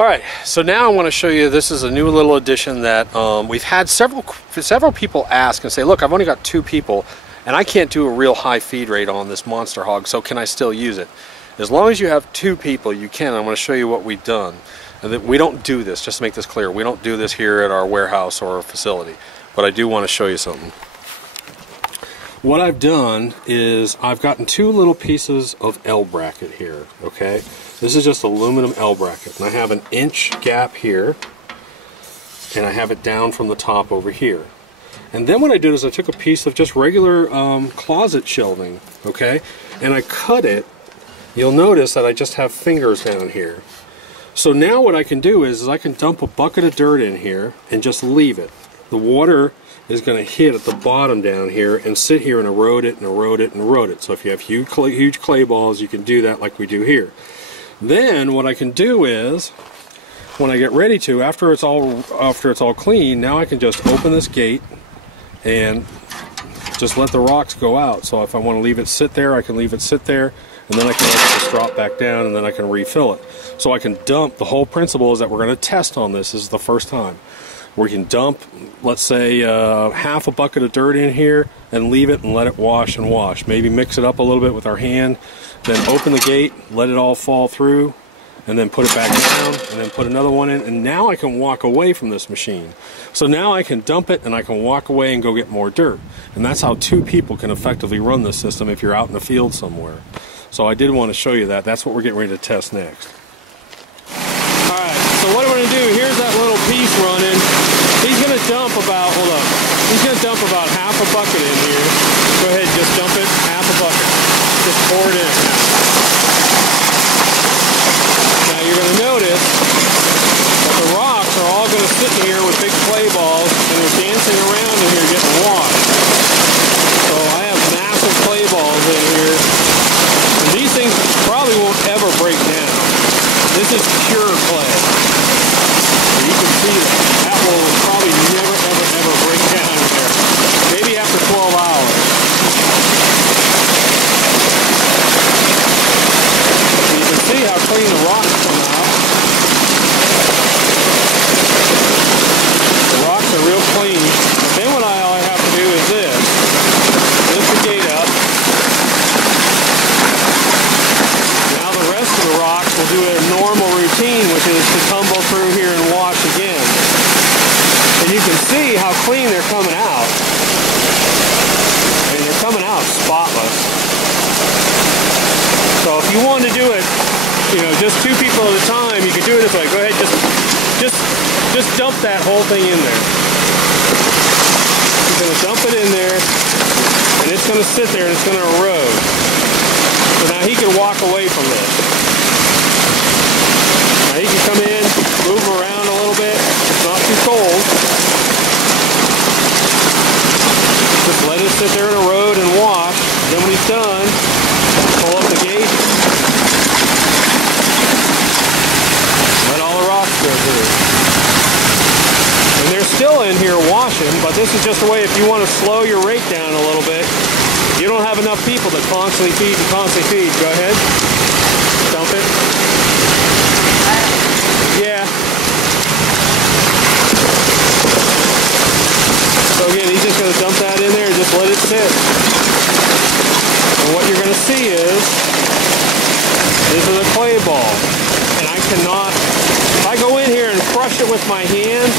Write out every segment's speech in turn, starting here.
Alright, so now I want to show you, this is a new little addition that we've had several people ask and say, look, I've only got 2 people and I can't do a real high feed rate on this monster hog, so can I still use it? As long as you have 2 people, you can. I'm going to show you what we've done. And that we don't do this, just to make this clear, we don't do this here at our warehouse or facility, but I do want to show you something. What I've done is I've gotten 2 little pieces of L bracket here, okay? This is just aluminum L bracket, and I have an inch gap here, and I have it down from the top over here. And then what I did is I took a piece of just regular closet shelving, okay? And I cut it. You'll notice that I just have fingers down here. So now what I can do is I can dump a bucket of dirt in here and just leave it. The water is going to hit at the bottom down here and sit here and erode it and erode it and erode it. So if you have huge clay balls, you can do that like we do here. Then what I can do is, when I get ready to, after it's all clean, now I can just open this gate and just let the rocks go out. So if I want to leave it sit there, I can leave it sit there, and then I can let it just drop back down, and then I can refill it. So I can dump. The whole principle is that we're going to test on this. This is the first time. We can dump, let's say, half a bucket of dirt in here and leave it and let it wash and wash. Maybe mix it up a little bit with our hand, then open the gate, let it all fall through, and then put it back down, and then put another one in, and now I can walk away from this machine. So now I can dump it and I can walk away and go get more dirt. And that's how 2 people can effectively run this system if you're out in the field somewhere. So I did want to show you that. That's what we're getting ready to test next. Alright, so what I'm going to do, here's that little piece running. He's going to dump about, hold up, he's going to dump about half a bucket in here. Go ahead, just dump it, half a bucket. Just pour it in. Now you're going to notice that the rocks are all going to sit in here with big clay balls and they're dancing around in here getting washed. So I have massive clay balls in here. And these things probably won't ever break down. This is pure clay. So you can see that will probably never, ever break down in there. Maybe after 12 hours. So you can see how clean the rocks come out. The rocks are real clean. But then what all I have to do is this. Lift the gate up. Now the rest of the rocks will do their normal routine, which is to tumble through here and wash again. And you can see how clean they're coming out. I mean, they're coming out spotless. So if you want to do it, you know, just 2 people at a time, you can do it this way. Go ahead, just dump that whole thing in there. You're going to dump it in there, and it's going to sit there and it's going to erode. So now he can walk away from this. Now he can come in, move around a little bit. It's not too cold. Just let it sit there and erode and wash. Then when he's done, pull up the gate. Let all the rocks go through. And they're still in here washing, but this is just a way if you want to slow your rate down a little bit. You don't have enough people to constantly feed and constantly feed. Go ahead. Dump it. Yeah. So again, he's just going to dump that in there and just let it sit. And what you're going to see is, this is a clay ball. And I cannot, if I go in here and crush it with my hand,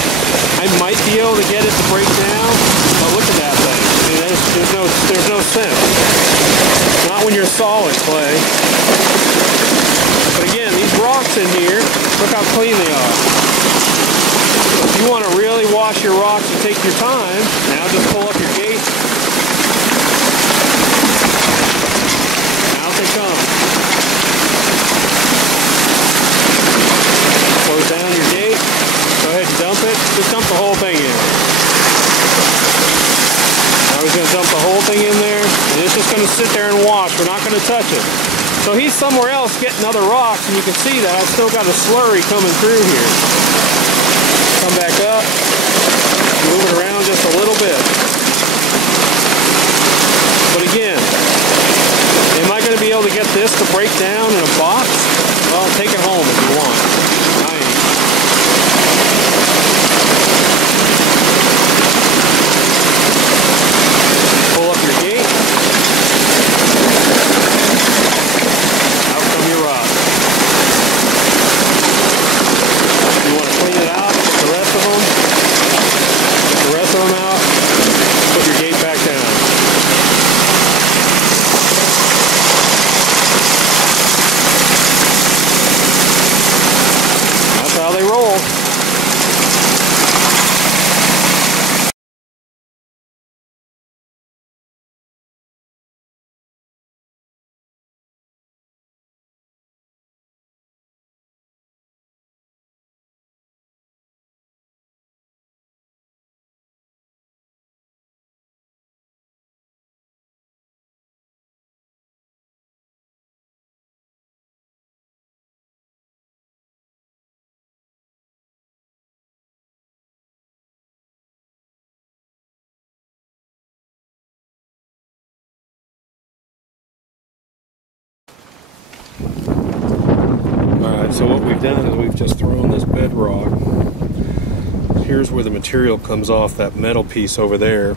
I might be able to get it to break down. But look at that thing. I mean, there's no sense. Not when you're solid clay. But again, these rocks in here, look how clean they are. If you want to really wash your rocks and take your time, now just pull up your gate. Out they come. Close down your gate. Go ahead and dump it. Just dump the whole thing in. Now he's going to dump the whole thing in there, and it's just going to sit there and wash. We're not going to touch it. So he's somewhere else getting other rocks, and you can see that I've still got a slurry coming through here. Come back up, move it around just a little bit. But again, am I going to be able to get this to break down in a box? Well, take it home if you want. I ain't. Alright, so what we've done is we've just thrown this bedrock. Here's where the material comes off, that metal piece over there.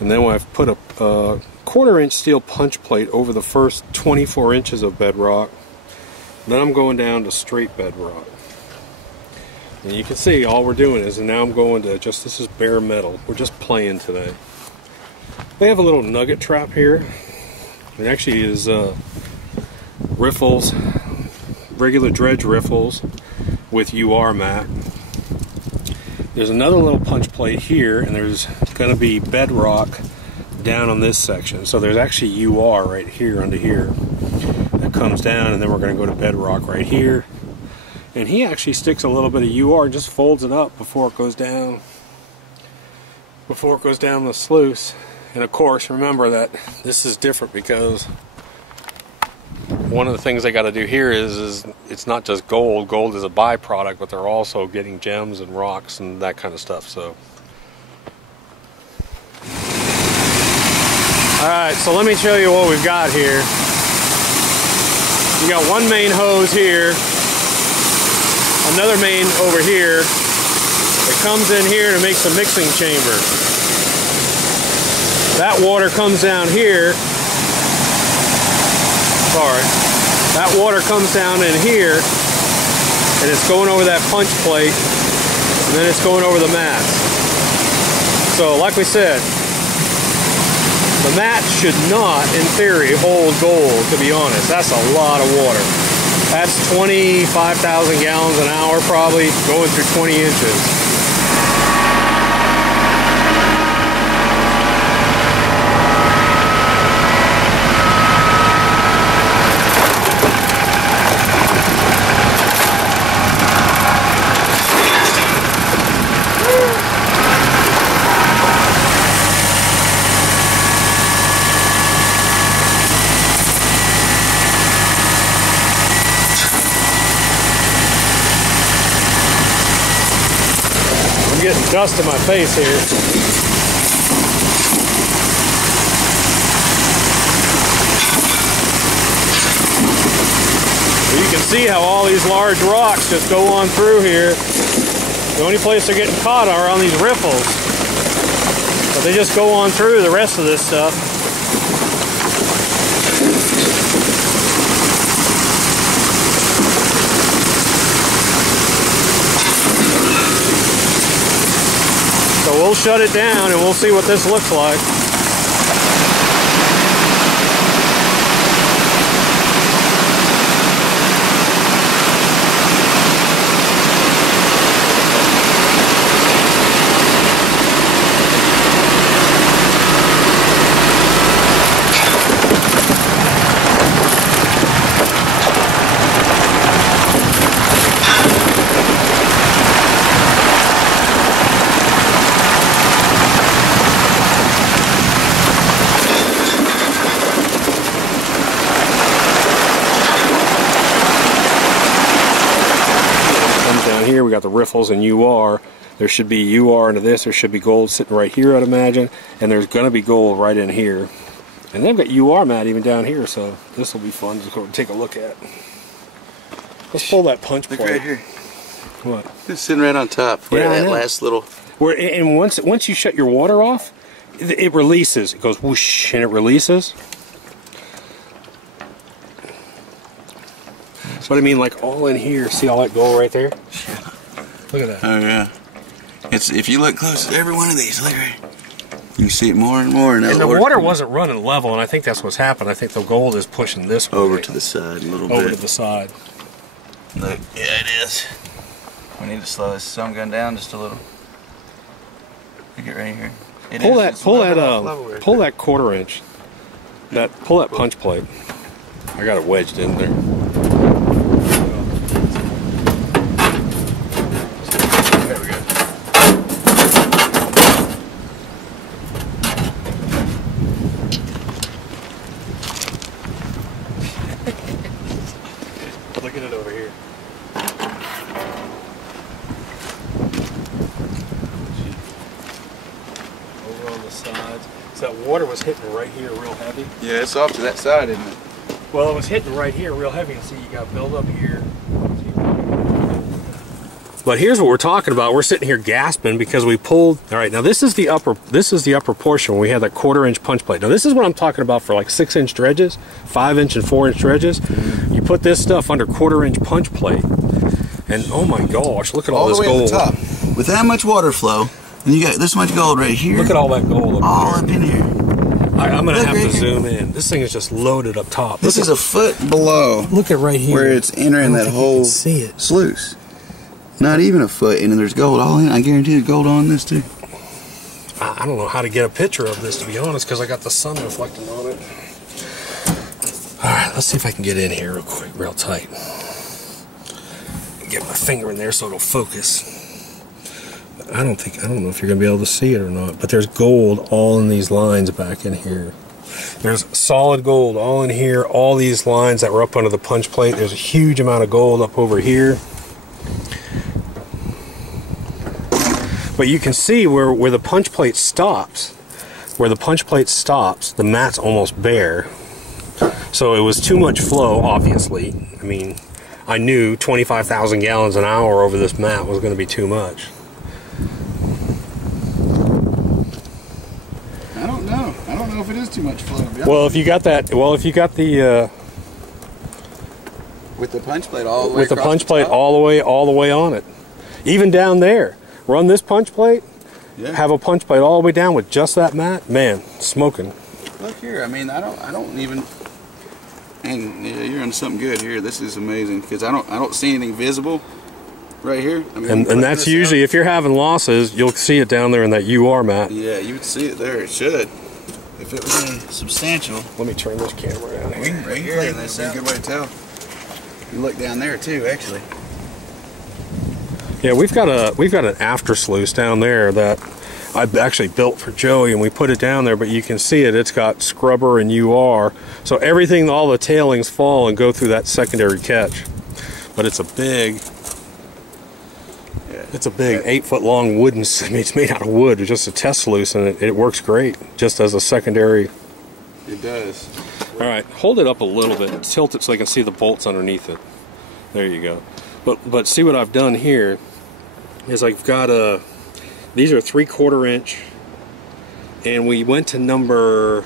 And then I've put a 1/4 inch steel punch plate over the first 24 inches of bedrock. And then I'm going down to straight bedrock. And you can see all we're doing is, and now I'm going to just, this is bare metal. We're just playing today. They have a little nugget trap here. It actually is riffles, regular dredge riffles with UR mat. There's another little punch plate here, and there's going to be bedrock down on this section. So there's actually UR right here under here that comes down, and then we're going to go to bedrock right here. And he actually sticks a little bit of UR and just folds it up before it goes down. Before it goes down the sluice. And of course, remember that this is different because one of the things they got to do here is it's not just gold. Gold is a byproduct, but they're also getting gems and rocks and that kind of stuff. So, all right. So let me show you what we've got here. We got one main hose here, another main over here. It comes in here to make the mixing chamber. That water comes down here. Sorry. That water comes down in here, and it's going over that punch plate, and then it's going over the mats. So, like we said, the mats should not, in theory, hold gold, to be honest. That's a lot of water. That's 25,000 gallons an hour, probably, going through 20 inches. Getting dust in my face here. You can see how all these large rocks just go on through here. The only place they're getting caught are on these riffles. But they just go on through the rest of this stuff. So we'll shut it down and we'll see what this looks like. Here we got the riffles and UR. There should be UR into this. There should be gold sitting right here, I'd imagine, and there's gonna be gold right in here. And they've got UR mat even down here, so this will be fun to go take a look at. Let's pull that punch plate. Look right here. What? It's sitting right on top. Where that last little. Where and once you shut your water off, it releases. It goes whoosh and it releases. But I mean, like all in here. See all that gold right there? Look at that. Oh yeah. It's if you look close at every one of these, look right. You can see it more and more. And the water wasn't running level, and I think that's what's happened. I think the gold is pushing this way. Over to the side a little bit. Over to the side. Look, yeah, it is. We need to slow this sun gun down just a little. Look it right here. Pull that 1/4 inch. Pull that punch plate. I got it wedged in there. There we go. Look at it over here. Over on the sides. So that water was hitting right here real heavy. Yeah, it's off to that side, isn't it? Well, it was hitting right here real heavy. You see you got buildup here. But here's what we're talking about. We're sitting here gasping because we pulled. All right, now this is the upper portion where we had that 1/4-inch punch plate. Now this is what I'm talking about for like 6-inch dredges, 5-inch and 4-inch dredges. You put this stuff under 1/4-inch punch plate, and oh my gosh, look at all this gold. At the top. With that much water flow, and you got this much gold right here. Look at all that gold all up in here. I'm gonna have to zoom in. This thing is just loaded up top. This is a foot below. Look at right here where it's entering that whole sluice. Not even a foot, and there's gold all in. I guarantee there's gold on this too. I don't know how to get a picture of this, to be honest, because I got the sun reflecting on it. All right, let's see if I can get in here real quick, real tight. Get my finger in there so it'll focus. But I don't know if you're gonna be able to see it or not. But there's gold all in these lines back in here. There's solid gold all in here. All these lines that were up under the punch plate. There's a huge amount of gold up over here. But you can see where the punch plate stops. Where the punch plate stops, the mat's almost bare. So it was too much flow, obviously. I mean, I knew 25,000 gallons an hour over this mat was going to be too much. I don't know. I don't know if it is too much flow. Well, if you got that, with the punch plate all the way with the punch plate all the way on it, even down there. Run this punch plate, have a punch plate all the way down with just that mat, man, smoking. Look here, I mean, I don't even, and yeah, you're on something good here. This is amazing because I don't see anything visible right here. I mean, and that's usually, if you're having losses, you'll see it down there in that UR mat. Yeah, you would see it there. It should, if it was any substantial. Let me turn this camera around here. Right here, and that's a good way to tell. You look down there too, actually. Yeah, we've got an after sluice down there that I actually built for Joey, and we put it down there, but you can see it. It's got scrubber and UR, so everything, all the tailings fall and go through that secondary catch. But it's a big 8-foot-long wooden. I mean, it's made out of wood. It's just a test sluice, and it works great just as a secondary. It does. All right, hold it up a little bit, tilt it so you can see the bolts underneath it. There you go. But see what I've done here is I've got these are 3/4 inch, and we went to number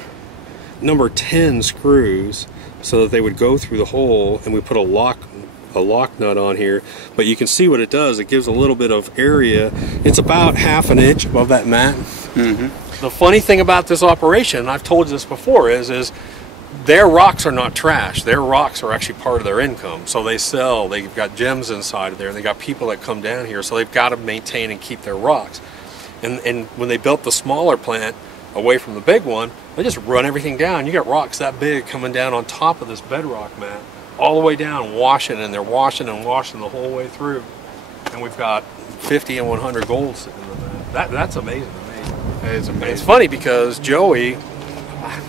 10 screws so that they would go through the hole, and we put a lock nut on here. But you can see what it does. It gives a little bit of area. It's about 1/2 inch above that mat. Mm-hmm. The funny thing about this operation, and I've told you this before, is their rocks are not trash. Their rocks are actually part of their income. So they've got gems inside of there, and they got people that come down here, so they've got to maintain and keep their rocks. And when they built the smaller plant away from the big one, they just run everything down. You got rocks that big coming down on top of this bedrock mat, all the way down, washing, and they're washing and washing the whole way through. And we've got 50 and 100 gold sitting in the mat. That's amazing to me. That is amazing. It's funny because Joey,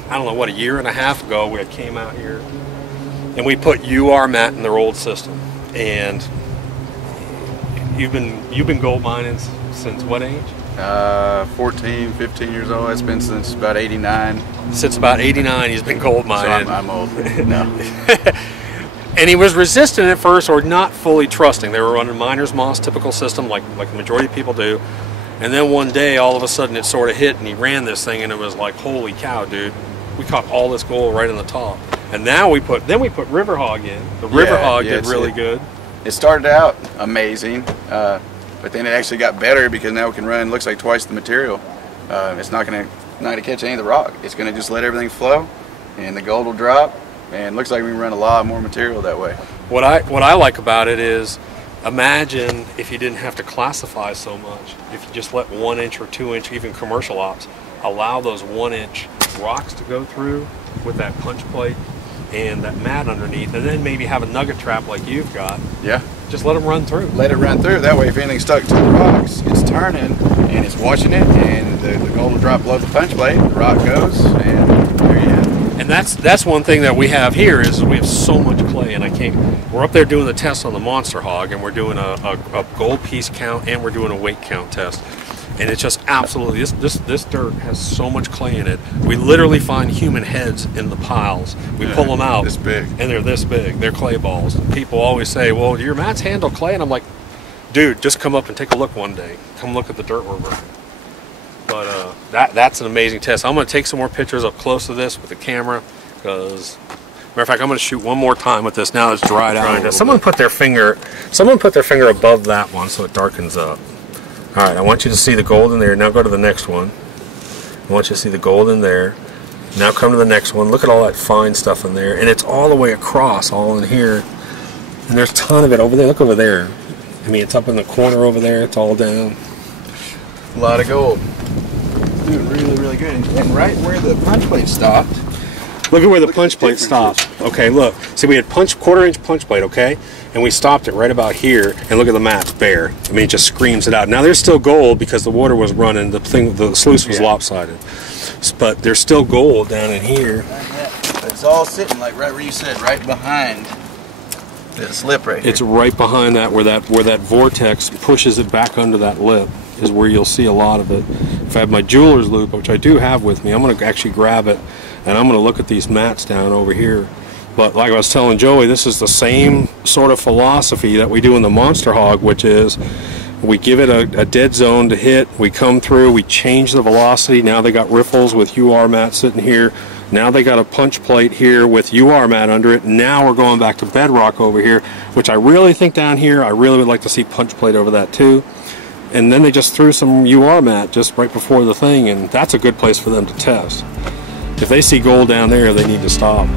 I don't know what, a year and a half ago, we came out here and we put UR mat in their old system. And you've been gold mining since what age? 14, 15 years old. It's been since about 89. Since about 89, he's been gold mining. So I'm old. No. And he was resistant at first, or not fully trusting. They were running miner's moss, typical system, like the majority of people do. And then one day, all of a sudden, it sort of hit, and he ran this thing, and it was like, holy cow, dude! We caught all this gold right on the top. And now we put River Hog in. The River Hog did really good. It started out amazing, but then it actually got better because now we can run, looks like twice the material. It's not going to catch any of the rock. It's going to just let everything flow, and the gold will drop. And it looks like we can run a lot more material that way. What I like about it is, imagine if you didn't have to classify so much. If you just let 1 inch or 2 inch, even commercial ops, allow those 1 inch rocks to go through with that punch plate and that mat underneath, and then maybe have a nugget trap like you've got. Yeah. Just let them run through. Let it run through. That way, if anything's stuck to the rocks, it's turning and it's washing it, and the gold will drop below the punch plate. The rock goes, and there you have it. And that's one thing that we have here is we have so much clay, and we're up there doing the test on the Monster Hog, and we're doing a gold piece count, and we're doing a weight count test. And it's just absolutely, this dirt has so much clay in it. We literally find human heads in the piles. We pull them out, this big, and they're this big. They're clay balls. And people always say, well, do your mats handle clay? And I'm like, dude, just come up and take a look one day. Come look at the dirt we're burning. But that's an amazing test. I'm going to take some more pictures up close to this with the camera, because, matter of fact, I'm going to shoot one more time with this now it's dried out. Someone put their finger above that one so it darkens up. All right, I want you to see the gold in there. Now go to the next one. I want you to see the gold in there. Now come to the next one. Look at all that fine stuff in there. And it's all the way across, all in here. And there's a ton of it over there. Look over there. I mean, it's up in the corner over there. It's all down. a lot of gold. Doing really, really good. And right where the punch plate stopped. Look at where the punch plate stopped. Okay, look. See, we had quarter-inch punch plate, okay? And we stopped it right about here, and look at the mats bare. I mean, it just screams it out. Now, there's still gold because the water was running. The sluice was lopsided. But there's still gold down in here. It's all sitting like right where you said, right behind this lip right here. It's right behind that where that vortex pushes it back under that lip is where you'll see a lot of it. If I have my jeweler's loop, which I do have with me, I'm going to actually grab it, and I'm going to look at these mats down over here. But like I was telling Joey, this is the same sort of philosophy that we do in the Monster Hog, which is we give it a dead zone to hit, we come through, we change the velocity. Now they got riffles with UR mat sitting here. Now they got a punch plate here with UR mat under it. Now we're going back to Bedrock over here, which I really think down here, I really would like to see punch plate over that too. And then they just threw some UR mat just right before the thing, and that's a good place for them to test. If they see gold down there, they need to stop.